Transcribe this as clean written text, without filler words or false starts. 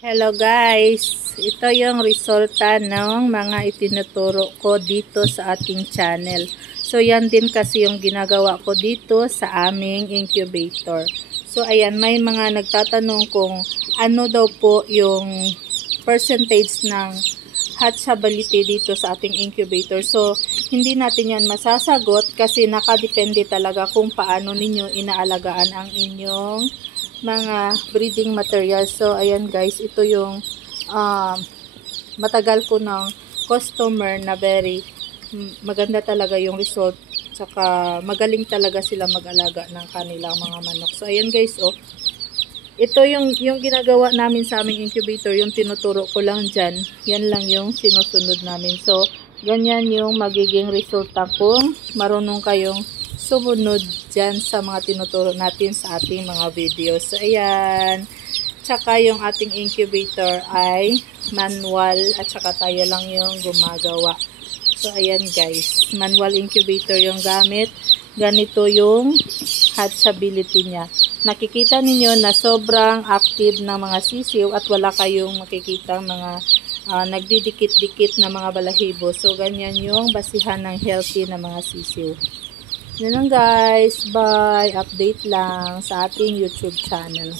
Hello guys, ito yung resulta ng mga itinuturo ko dito sa ating channel. So yan din kasi yung ginagawa ko dito sa aming incubator. So ayan, may mga nagtatanong kung ano daw po yung percentage ng hatchability dito sa ating incubator. So hindi natin yan masasagot kasi nakadepende talaga kung paano ninyo inaalagaan ang inyong mga breeding materials. So ayan guys, ito yung matagal ko ng customer na very maganda talaga yung result, tsaka magaling talaga sila mag-alaga ng kanilang mga manok. So ayan guys, oh, ito yung ginagawa namin sa aming incubator, yung tinuturo ko lang dyan, yan lang yung sinusunod namin. So ganyan yung magiging resulta kung marunong kayong sumunod dyan sa mga tinuturo natin sa ating mga videos. So, ayan. Tsaka yung ating incubator ay manual at tsaka tayo lang yung gumagawa. So, ayan guys. Manual incubator yung gamit. Ganito yung hatchability niya. Nakikita ninyo na sobrang active ng mga sisiw at wala kayong makikita mga nagdidikit-dikit na mga balahibo. So, ganyan yung basihan ng healthy na mga sisiw. Yun lang guys, bye! Update lang sa ating YouTube channel.